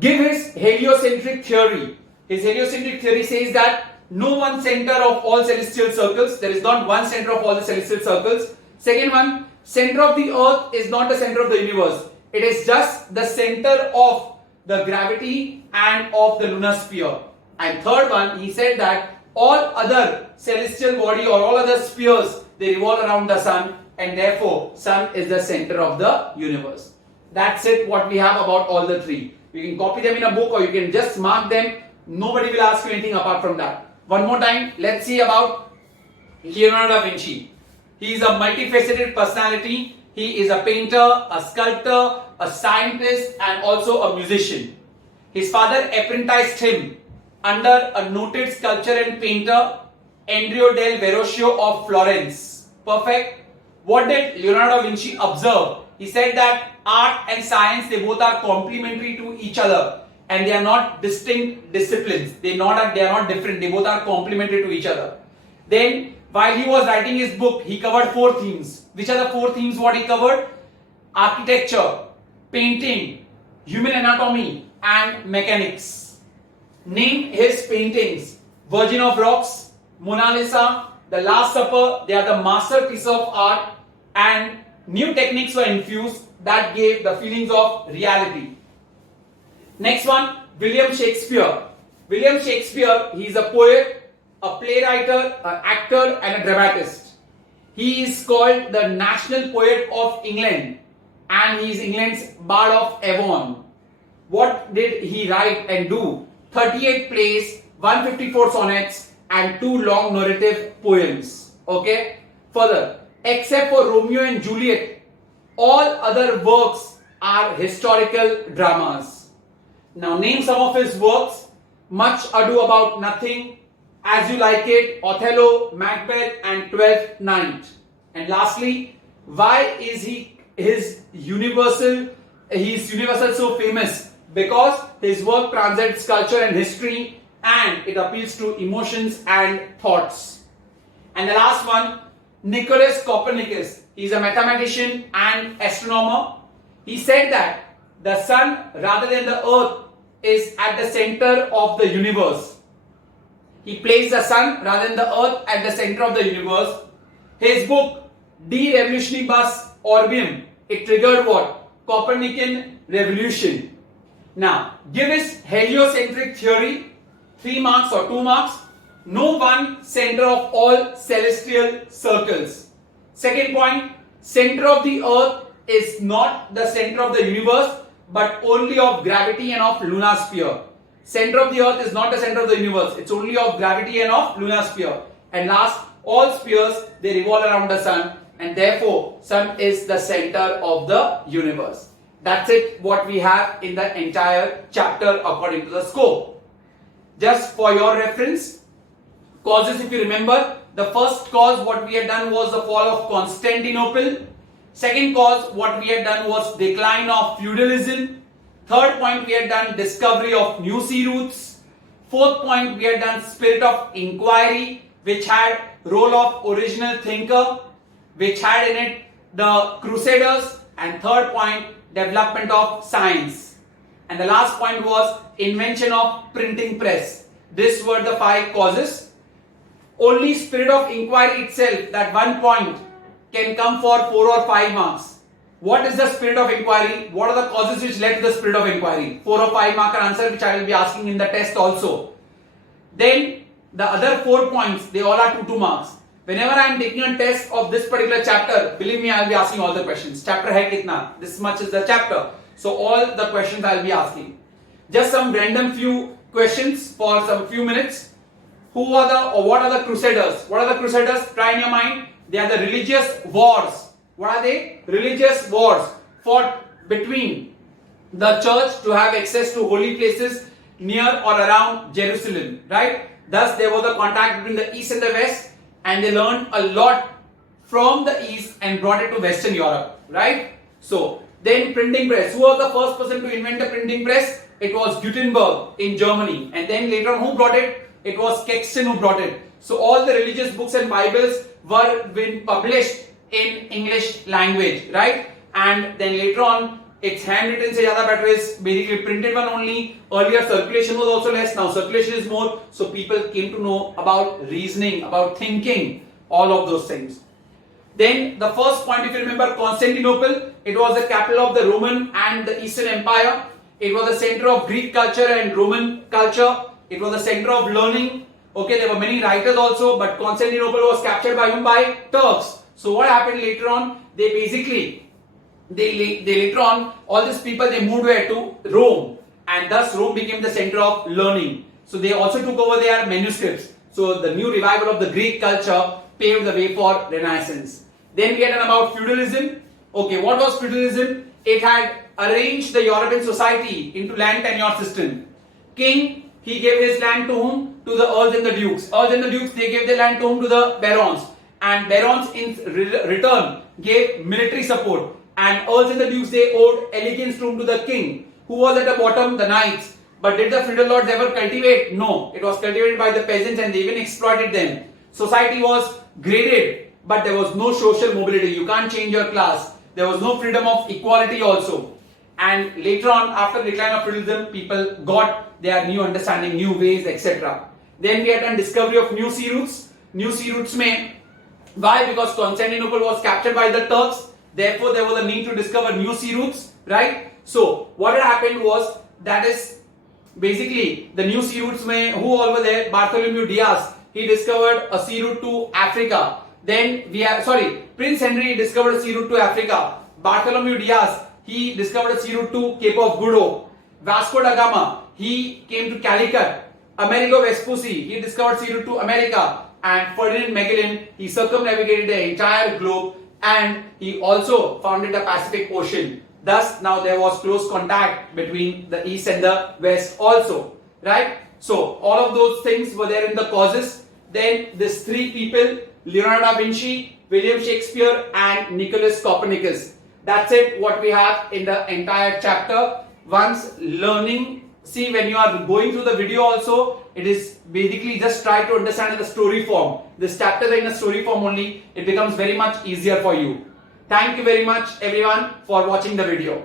Give his heliocentric theory. His heliocentric theory says that no one center of all celestial circles. There is not one center of all the celestial circles. Second one, center of the earth is not the center of the universe. It is just the center of the gravity and of the lunar sphere. And third one, he said that all other celestial body or all other spheres, they revolve around the sun, and therefore sun is the center of the universe. That's it, what we have about all the three. You can copy them in a book or you can just mark them. Nobody will ask you anything apart from that. One more time, let's see about Leonardo da Vinci. He is a multifaceted personality. He is a painter, a sculptor, a scientist, and also a musician. His father apprenticed him under a noted sculptor and painter, Andrea del Verrocchio of Florence. Perfect. What did Leonardo da Vinci observe? He said that art and science, they both are complementary to each other and they are not distinct disciplines. They are not different. They both are complementary to each other. Then, while he was writing his book, he covered 4 themes. Which are the 4 themes what he covered? Architecture, painting, human anatomy, and mechanics. Name his paintings: Virgin of Rocks, Mona Lisa, The Last Supper. They are the masterpiece of art, and new techniques were infused that gave the feelings of reality. Next one, William Shakespeare. William Shakespeare, he is a poet, a playwright, an actor, and a dramatist. He is called the national poet of England, and he is England's Bard of Avon. What did he write and do? 38 plays, 154 sonnets, and 2 long narrative poems. Okay? Further, except for Romeo and Juliet, all other works are historical dramas. Now name some of his works: Much Ado About Nothing, As You Like It, Othello, Macbeth, and Twelfth Night. And lastly, why is he universal so famous? Because his work transcends culture and history, and it appeals to emotions and thoughts. And the last one, Nicholas Copernicus. He is a mathematician and astronomer. He said that the sun rather than the earth is at the center of the universe. He placed the sun rather than the earth at the center of the universe. His book De Revolutionibus Orbium, it triggered what? Copernican revolution. Now, give his heliocentric theory, 3 marks or 2 marks. No one center of all celestial circles. Second point, center of the earth is not the center of the universe, but only of gravity and of lunar sphere. Center of the earth is not the center of the universe. It's only of gravity and of lunar sphere. And last, all spheres, they revolve around the sun, and therefore sun is the center of the universe. That's it, what we have in the entire chapter according to the scope. Just for your reference, causes, if you remember, the first cause what we had done was the fall of Constantinople. Second cause what we had done was decline of feudalism. Third point we had done discovery of new sea routes. Fourth point we had done spirit of inquiry, which had role of original thinker, which had in it the Crusaders. And third point, development of science. And the last point was invention of printing press. These were the 5 causes. only spirit of inquiry itself, that one point, can come for 4 or 5 marks. What is the spirit of inquiry? What are the causes which led to the spirit of inquiry? 4 or 5 mark answer, which I will be asking in the test also. Then the other 4 points, they all are 2 marks. Whenever I am taking a test of this particular chapter, believe me, I will be asking all the questions. Chapter hai kitna? This much is the chapter. So all the questions I will be asking. Just some random few questions for some few minutes. Who are the, or what are the crusaders? What are the crusaders? Try in your mind. They are the religious wars. What are they? Religious wars fought between the church to have access to holy places near or around Jerusalem, right? Thus there was a contact between the east and the west, and they learned a lot from the east and brought it to Western Europe, right? So then printing press. Who was the first person to invent the printing press? It was Gutenberg in Germany, and then later on who brought it? It was Caxton who brought it. So all the religious books and Bibles were being published in English language, right? And then later on, it's handwritten se zyada better is basically printed one only. Earlier circulation was also less, now circulation is more. So people came to know about reasoning, about thinking, all of those things. Then the first point, if you remember, Constantinople, it was the capital of the Roman and the Eastern Empire. It was the center of Greek culture and Roman culture. It was the center of learning. Okay, there were many writers also, but Constantinople was captured by whom? By Turks. So what happened later on? They basically, they later on, all these people, they moved where? To Rome, and thus Rome became the center of learning. So they also took over their manuscripts. So the new revival of the Greek culture paved the way for Renaissance. Then we had about feudalism. Okay, what was feudalism? It had arranged the European society into land tenure system. King, he gave his land to whom? To the earls and the dukes. Earls and the dukes, they gave their land to whom? To the barons. And barons in return gave military support. And earls and the dukes, they owed allegiance to the king. Who was at the bottom? The knights. But did the feudal lords ever cultivate? No. It was cultivated by the peasants, and they even exploited them. Society was graded, but there was no social mobility. You can't change your class. There was no freedom of equality also. And later on, after the decline of feudalism, people got their new understanding, new ways, etc. Then we had a discovery of new sea routes. New sea routes may. Why? Because Constantinople was captured by the Turks. Therefore, there was a need to discover new sea routes, right? So, what had happened was, that is basically the new sea routes may, who all were there? Bartholomew Diaz, he discovered a sea route to Africa. Then we have, Prince Henry discovered a sea route to Africa. Bartholomew Diaz, he discovered a sea route to Cape of Good Hope. Vasco da Gama, he came to Calicut. Amerigo Vespucci, he discovered sea route to America. And Ferdinand Magellan, he circumnavigated the entire globe, and he also founded the Pacific Ocean. Thus, now there was close contact between the East and the West also, right? So, all of those things were there in the causes. Then, these 3 people, Leonardo da Vinci, William Shakespeare, and Nicholas Copernicus. That's it, what we have in the entire chapter. Once learning, see, when you are going through the video also, it is basically just try to understand in the story form. This chapter is in a story form only. It becomes very much easier for you. Thank you very much everyone for watching the video.